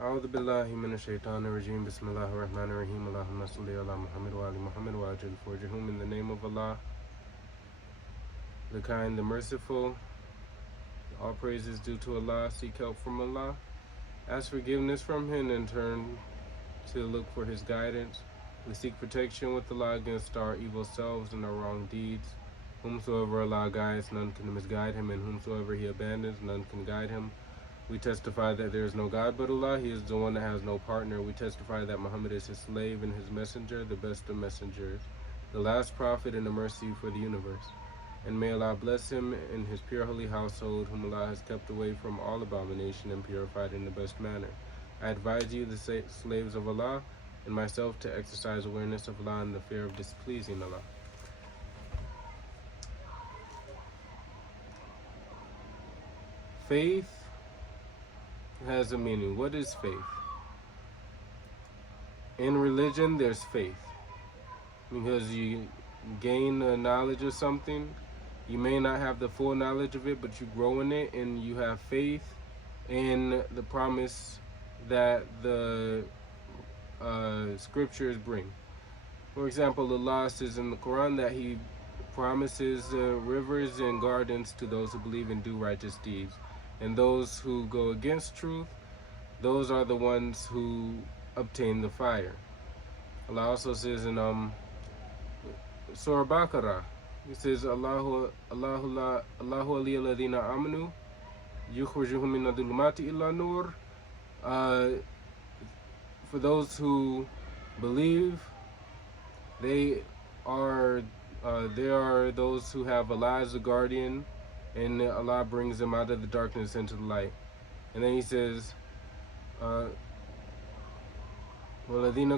أعوذ بالله من الشيطان الرجيم بسم الله الرحمن الرحيم اللهم صل على محمد wa ali Muhammad wa ajil forjahum. In the name of Allah, the kind, the merciful. All praise is due to Allah. Seek help from Allah, ask forgiveness from Him, and turn to look for His guidance. We seek protection with Allah against our evil selves and our wrong deeds. Whomsoever Allah guides, none can misguide him, and whomsoever He abandons, none can guide him. We testify that there is no God but Allah. He is the one that has no partner. We testify that Muhammad is His slave and His messenger, the best of messengers, the last prophet and a mercy for the universe. And may Allah bless him and his pure holy household, whom Allah has kept away from all abomination and purified in the best manner. I advise you, the slaves of Allah, and myself, to exercise awareness of Allah and the fear of displeasing Allah. Faith has a meaning. What is faith? In religion, there's faith. Because you gain a knowledge of something, you may not have the full knowledge of it, but you grow in it, and you have faith in the promise that the scriptures bring. For example, Allah says in the Quran that He promises rivers and gardens to those who believe and do righteous deeds. And those who go against truth, those are the ones who obtain the fire. Allah also says in Surah Baqarah, He says, Allahu aliyya alladhina amanu yukhrijuhum min adh-dhulumati illa nur. For those who believe, they are those who have Allah as a guardian, and Allah brings them out of the darkness into the light. And then He says, وَالَّذِينَ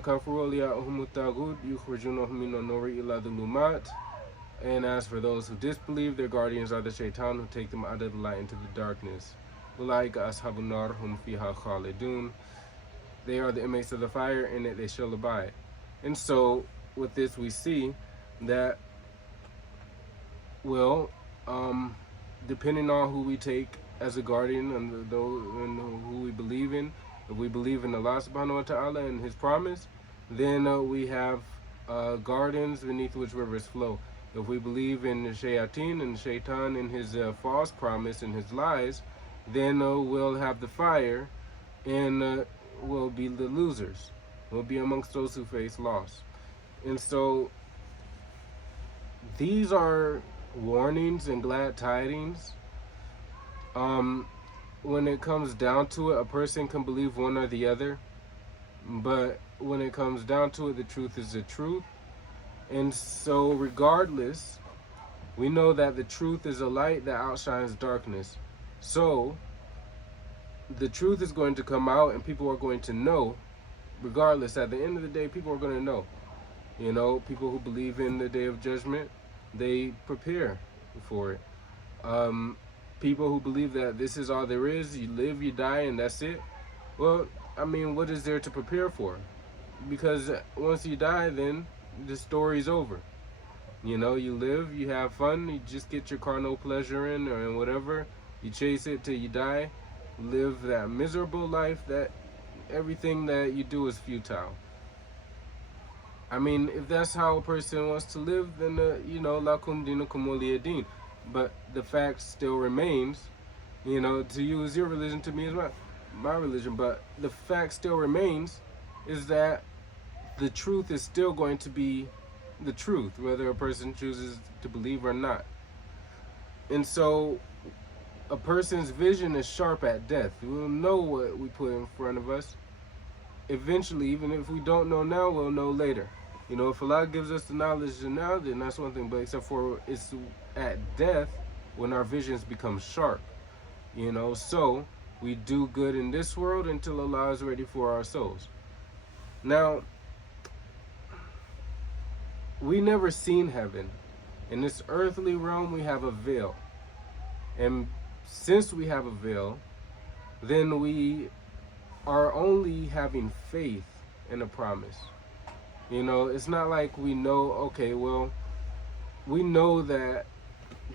كَفَرُوا أَوْلِيَاؤُهُمُ الطَّاغُوتُ يُخْرِجُونَهُم مِّنَ النُّورِ إِلَى الظُّلُمَاتِ. And as for those who disbelieve, their guardians are the shaitan, who take them out of the light into the darkness. أُولَٰئِكَ أَصْحَابُ النَّارِ هُمْ فِيهَا خَالِدُونَ. They are the inmates of the fire, in it they shall abide. And so, with this we see that, depending on who we take as a guardian and who we believe in, if we believe in Allah subhanahu wa ta'ala and His promise, then we have gardens beneath which rivers flow. If we believe in the shayateen and shaitan and his false promise and his lies, then we'll have the fire, and we'll be the losers. We'll be amongst those who face loss. And so these are warnings and glad tidings. When it comes down to it, a person can believe one or the other, but when it comes down to it, the truth is the truth. And so regardless, we know that the truth is a light that outshines darkness. So the truth is going to come out, and people are going to know. Regardless, at the end of the day, people are going to know. You know, people who believe in the day of judgment, they prepare for it. People who believe that this is all there is, you live, you die, and that's it. Well, I mean, what is there to prepare for? Because once you die, then the story's over. You know, you live, you have fun, you just get your carnal pleasure in, or whatever. You chase it till you die, live that miserable life that everything that you do is futile. I mean, if that's how a person wants to live, then, lakum dinukum waliya din. But the fact still remains, to you is your religion, to me is my religion. But the fact still remains is that the truth is still going to be the truth, whether a person chooses to believe or not. And so a person's vision is sharp at death. We'll know what we put in front of us. Eventually, even if we don't know now, we'll know later. If Allah gives us the knowledge now, then that's one thing. But except for it's at death when our visions become sharp. So we do good in this world until Allah is ready for our souls. Now, we never seen heaven. In this earthly realm, we have a veil. And since we have a veil, then we are only having faith in a promise. It's not like we know, okay, well, we know that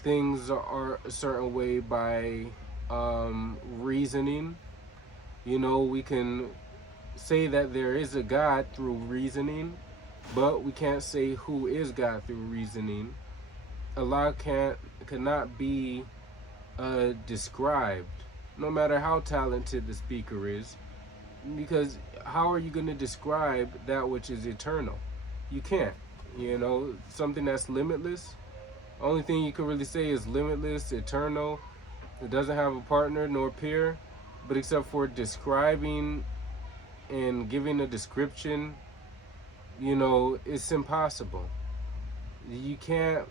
things are a certain way by reasoning, We can say that there is a God through reasoning, but we can't say who is God through reasoning. Allah cannot be described, no matter how talented the speaker is, because how are you going to describe that which is eternal? You can't. Something that's limitless. Only thing you can really say is limitless, eternal. It doesn't have a partner nor peer, but except for describing and giving a description, it's impossible. You can't,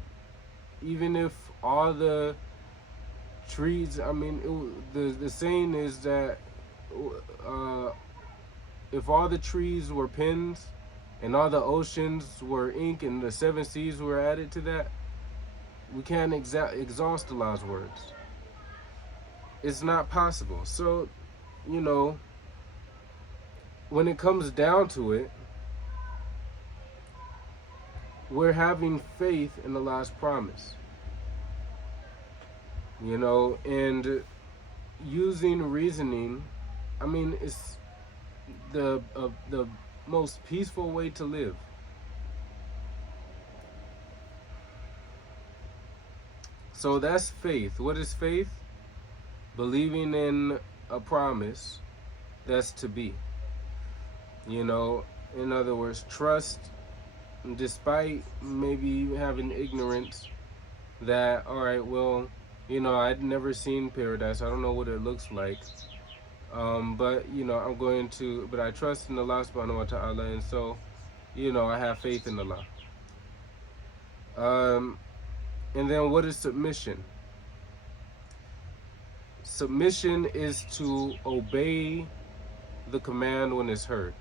even if all the trees, the saying is that if all the trees were pens and all the oceans were ink and the seven seas were added to that, we can't exhaust Allah's words. It's not possible. So, when it comes down to it, we're having faith in Allah's promise. And using reasoning, it's the most peaceful way to live. So that's faith. What is faith? Believing in a promise that's to be. In other words, trust, despite maybe having ignorance that, all right, well, I'd never seen paradise. I don't know what it looks like. But but I trust in Allah subhanahu wa ta'ala, and so, I have faith in Allah. And then what is submission? Submission is to obey the command when it's heard.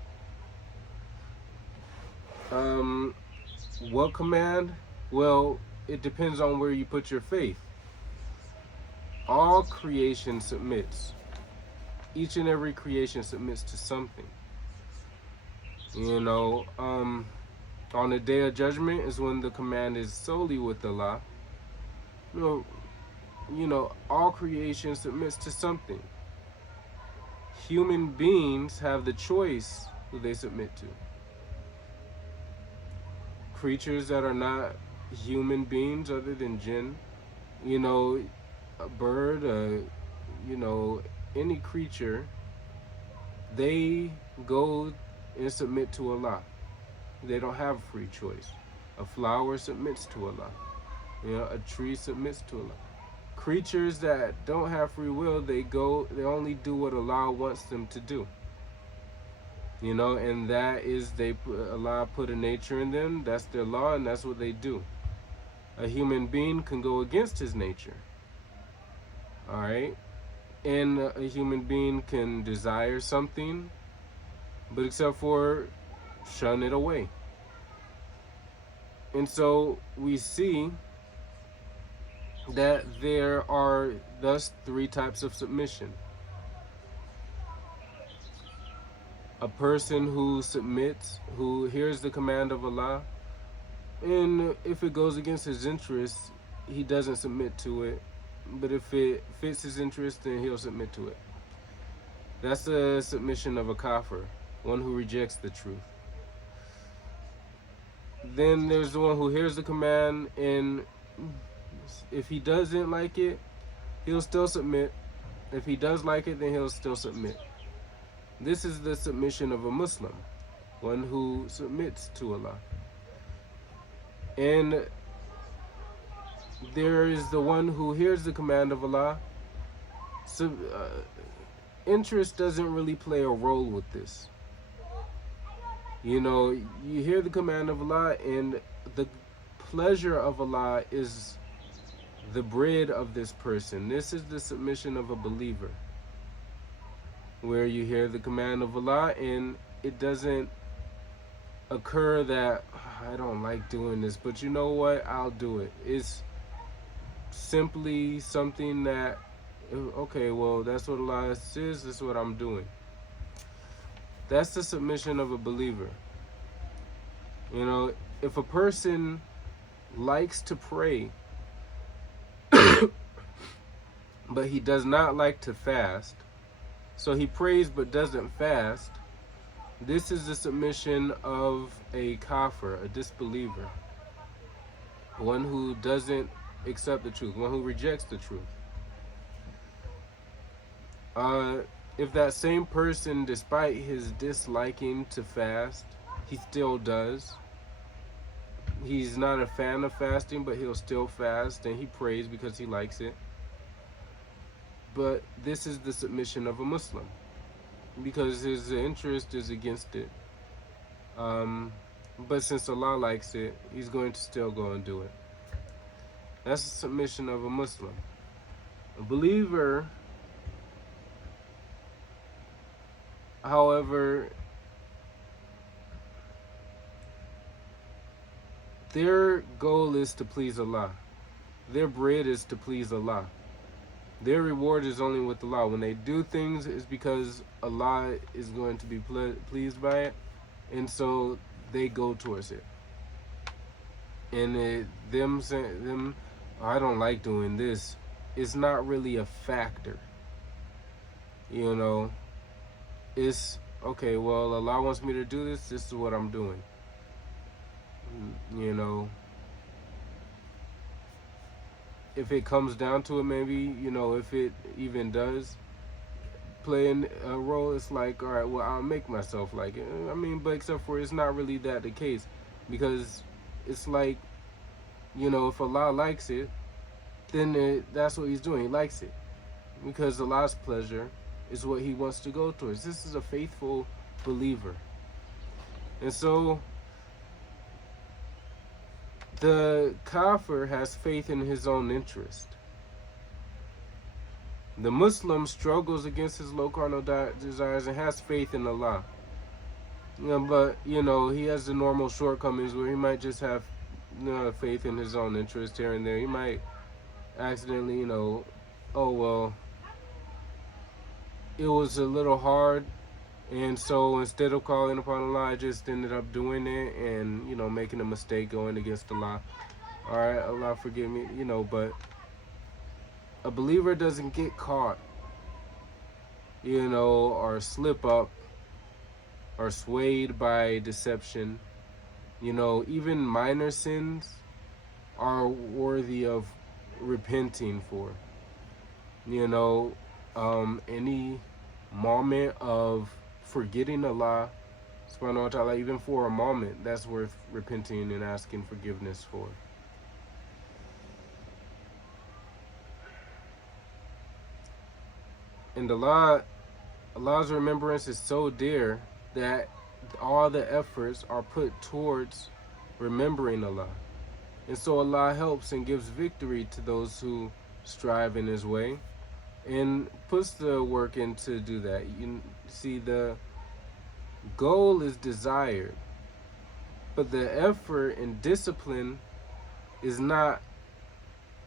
What command? Well, it depends on where you put your faith. All creation submits. Each and every creation submits to something. On the day of judgment is when the command is solely with Allah. All creation submits to something. Human beings have the choice who they submit to. Creatures that are not human beings other than jinn, a bird, any creature, they go and submit to Allah. They don't have free choice. A flower submits to Allah. A tree submits to Allah. Creatures that don't have free will, they only do what Allah wants them to do. And that is, Allah put a nature in them, that's their law, and that's what they do. A human being can go against his nature. All right? And a human being can desire something, but except for shun it away. And so we see that there are thus three types of submission. A person who submits, who hears the command of Allah, and if it goes against his interests, he doesn't submit to it. But if it fits his interest, then he'll submit to it. That's the submission of a kafir, one who rejects the truth. Then there's the one who hears the command, and if he doesn't like it, he'll still submit. If he does like it, then he'll still submit. This is the submission of a Muslim, one who submits to Allah. And there is the one who hears the command of Allah. So, interest doesn't really play a role with this. You hear the command of Allah, and the pleasure of Allah is the bread of this person. This is the submission of a believer, where you hear the command of Allah and it doesn't occur that I don't like doing this, but you know what, I'll do it. It's simply something that, okay, well, that's what Allah says, that's what I'm doing. That's the submission of a believer. If a person likes to pray but he does not like to fast, So he prays but doesn't fast. This is the submission of a kafir, a disbeliever, one who doesn't accept the truth, one who rejects the truth. Uh, if that same person, despite his disliking to fast, he still does. He's not a fan of fasting, but he'll still fast, and he prays because he likes it. But this is the submission of a Muslim, because his interest is against it. But since Allah likes it, he's going to still go and do it. That's the submission of a Muslim. A believer, however, their goal is to please Allah. Their bread is to please Allah. Their reward is only with Allah. When they do things, it's because Allah is going to be pleased by it, and so they go towards it. And them saying, "Oh, I don't like doing this," it's not really a factor. You know, it's okay. Well, Allah wants me to do this. This is what I'm doing. You know, if it comes down to it, maybe, if it even does play a role, it's like, all right, well, I'll make myself like it. I mean, but except for it's not really that the case, because it's like, if Allah likes it, then that's what he's doing. He likes it because Allah's pleasure is what he wants to go towards. This is a faithful believer. And so the kafir has faith in his own interest. The Muslim struggles against his low carnal desires and has faith in Allah. But, he has the normal shortcomings where he might just have faith in his own interest here and there. He might accidentally, oh, well, it was a little hard, and so instead of calling upon Allah, I just ended up doing it and, making a mistake going against Allah. All right, Allah forgive me, but a believer doesn't get caught, or slip up or swayed by deception. Even minor sins are worthy of repenting for. Any moment of forgetting Allah subhanahu wa ta'ala, even for a moment, that's worth repenting and asking forgiveness for. And Allah's remembrance is so dear that all the efforts are put towards remembering Allah. And so Allah helps and gives victory to those who strive in his way and puts the work in to do that. You see, the goal is desired, but the effort and discipline is not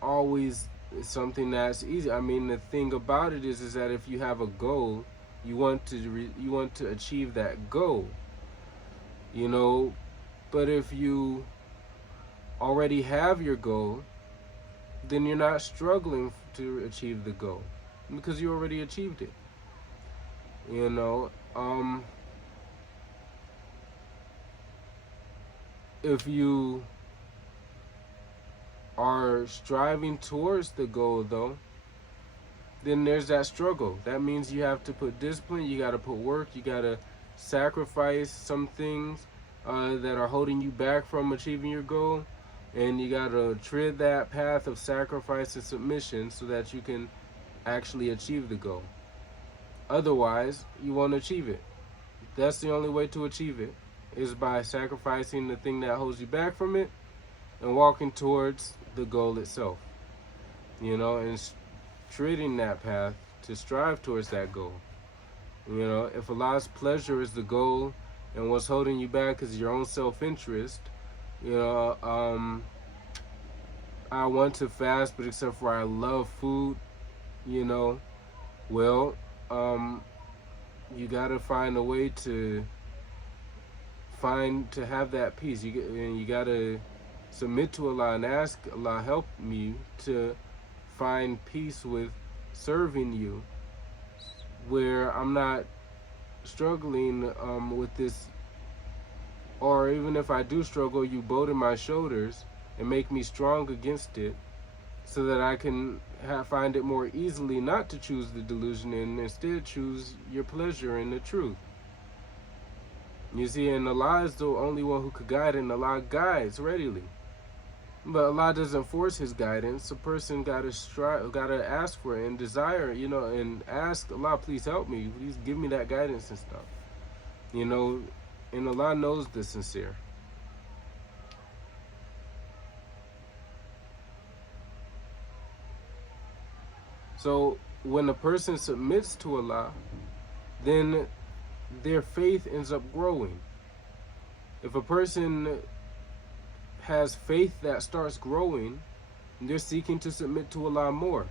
always something that's easy. I mean, the thing about it is that if you have a goal, you want to achieve that goal, but if you already have your goal, then you're not struggling to achieve the goal because you already achieved it. If you are striving towards the goal, though, then there's that struggle. That means you have to put discipline, you got to put work, you got to sacrifice some things that are holding you back from achieving your goal, and you got to tread that path of sacrifice and submission so that you can actually achieve the goal. Otherwise, you won't achieve it. That's the only way to achieve it, is by sacrificing the thing that holds you back from it and walking towards the goal itself, and treading that path to strive towards that goal. If Allah's pleasure is the goal and what's holding you back is your own self-interest, I want to fast, but except for I love food, well, you got to find a way to have that peace. You got to submit to Allah and ask Allah, help me to find peace with serving you where I'm not struggling with this, or even if I do struggle, you bolden my shoulders and make me strong against it, so that I can find it more easily not to choose the delusion and instead choose your pleasure and the truth. You see, and Allah is the only one who could guide, and Allah guides readily. But Allah doesn't force His guidance. A person gotta strive, gotta ask for it and desire, and ask Allah, please help me, please give me that guidance and stuff, and Allah knows the sincere. So when a person submits to Allah, then their faith ends up growing. If a person has faith that starts growing, they're seeking to submit to Allah more.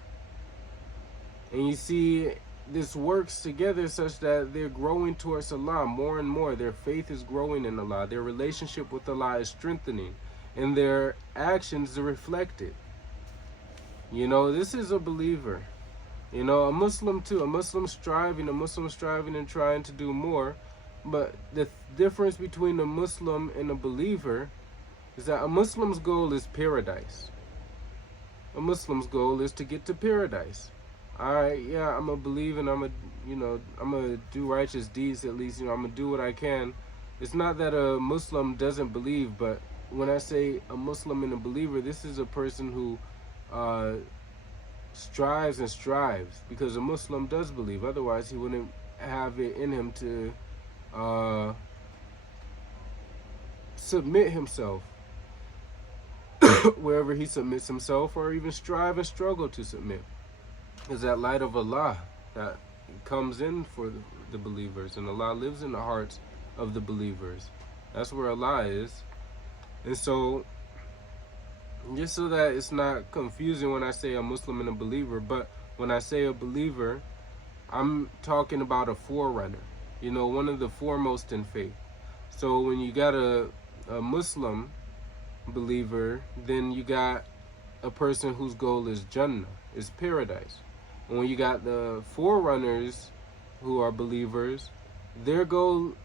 And you see, this works together such that they're growing towards Allah more and more. Their faith is growing in Allah. Their relationship with Allah is strengthening. And their actions reflect it. This is a believer. A Muslim too. A Muslim striving and trying to do more. But the difference between a Muslim and a believer is that a Muslim's goal is paradise. A Muslim's goal is to get to paradise. Alright, yeah, I'm gonna believe and I'm gonna do righteous deeds at least, I'm gonna do what I can. It's not that a Muslim doesn't believe, but when I say a Muslim and a believer, this is a person who strives, because a Muslim does believe. Otherwise, he wouldn't have it in him to submit himself wherever he submits himself, or even strive and struggle to submit. Is that light of Allah that comes in for the believers, and Allah lives in the hearts of the believers. That's where Allah is. And so, just so that it's not confusing when I say a Muslim and a believer, but when I say a believer, I'm talking about a forerunner, one of the foremost in faith. So when you got a Muslim believer, then you got a person whose goal is Jannah, is paradise. And when you got the forerunners who are believers, their goal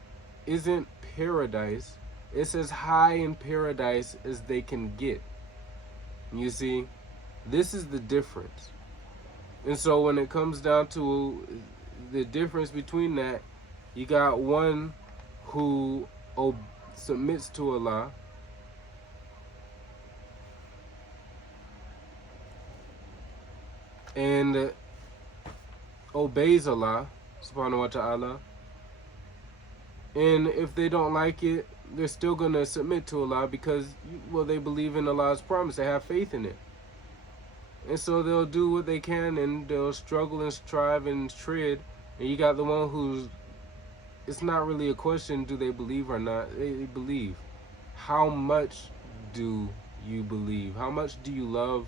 isn't paradise. It's as high in paradise as they can get. You see, this is the difference. And so when it comes down to the difference between that, you got one who submits to Allah, and obeys Allah subhanahu wa ta'ala, and if they don't like it, they're still going to submit to Allah because, they believe in Allah's promise. They have faith in it. And so they'll do what they can, and they'll struggle and strive and tread. And you got the one who's, it's not really a question, do they believe or not? They believe. How much do you believe? How much do you love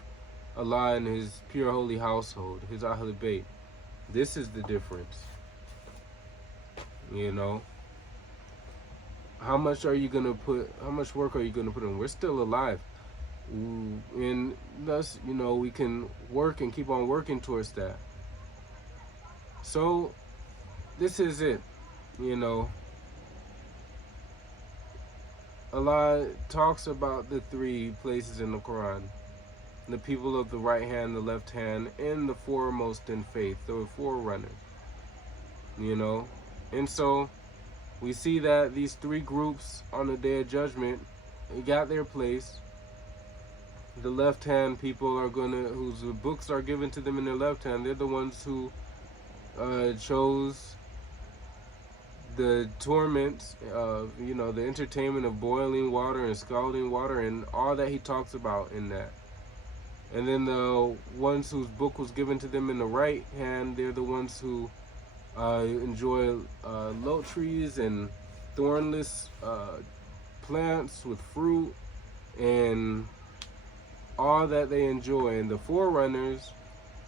Allah and His pure holy household, His Ahlul Bayt? This is the difference. How much work are you gonna put in? We're still alive. And thus, we can work and keep on working towards that. So, this is it. Allah talks about the three places in the Quran: the people of the right hand, the left hand, and the foremost in faith, the forerunner. And so we see that these three groups on the Day of Judgment got their place. The left hand people are whose books are given to them in their left hand, they're the ones who chose the torments of, the entertainment of boiling water and scalding water and all that He talks about in that. And then the ones whose book was given to them in the right hand, they're the ones who enjoy low trees and thornless plants with fruit and all that they enjoy. And the forerunners,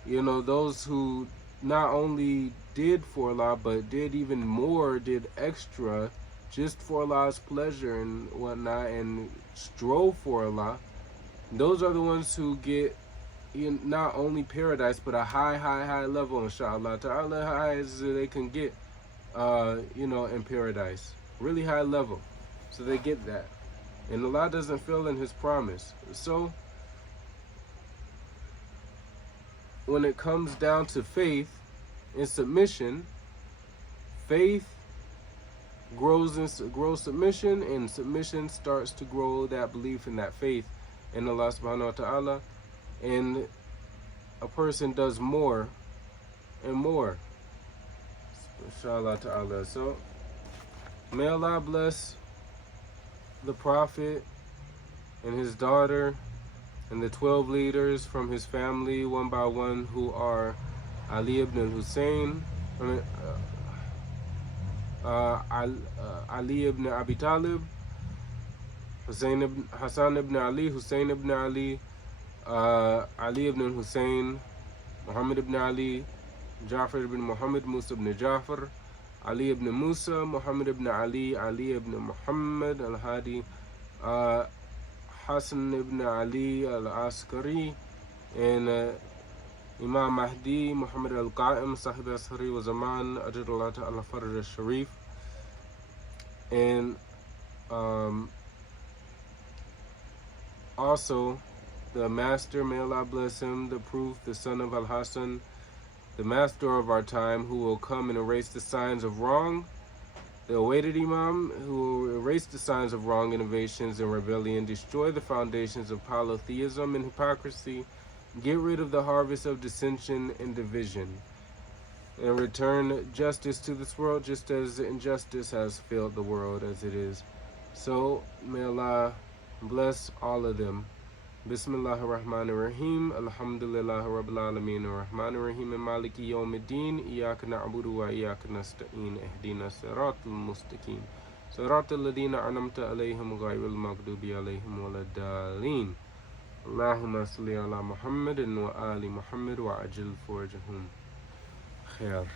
those who not only did for Allah, but did even more, did extra just for Allah's pleasure and whatnot, and strove for Allah. Those are the ones who get not only paradise, but a high level, inshallah ta'ala, high as they can get, in paradise. Really high level. So they get that. And Allah doesn't fail in His promise. So, when it comes down to faith and submission, faith grows submission, and submission starts to grow that belief in that faith in Allah subhanahu wa ta'ala, and a person does more and more, inshallah ta'ala. So may Allah bless the Prophet and his daughter and the 12 leaders from his family one by one, who are Ali ibn al-Hussein, Ali ibn Abi Talib, Hassan ibn Ali, Hussein ibn Ali, Ali ibn Hussein, Muhammad ibn Ali, Ja'far ibn Muhammad, Musa ibn Ja'far, Ali ibn Musa, Muhammad ibn Ali, Ali ibn Muhammad al-Hadi, Hassan ibn Ali Al-askari, and Imam Mahdi, Muhammad al-Qa'im, Sahib al-Sahri wa Zaman, Ajadullah ta'ala Faraj al-Sharif. And also the master, may Allah bless him, the proof, the son of Al-Hassan, the master of our time, who will come and erase the signs of wrong, the awaited Imam, who will erase the signs of wrong, innovations, and rebellion, destroy the foundations of polytheism and hypocrisy, get rid of the harvest of dissension and division, and return justice to this world, just as injustice has filled the world as it is. So may Allah bless all of them. Bismillahir Rahmanir Rahim. Alhamdulillahi Rabbil Alameen. Ar-Rahmanir Rahim. Maliki Yawmiddin. Iyyaka na'budu wa iyyaka nasta'in. Ihdina siratal mustaqim. Siratal ladina an'amta alayhim ghayril maghdubi alayhim waladdallin. Allahumma salli ala Muhammadin wa ali Muhammad wa ajil farjahum. Khair.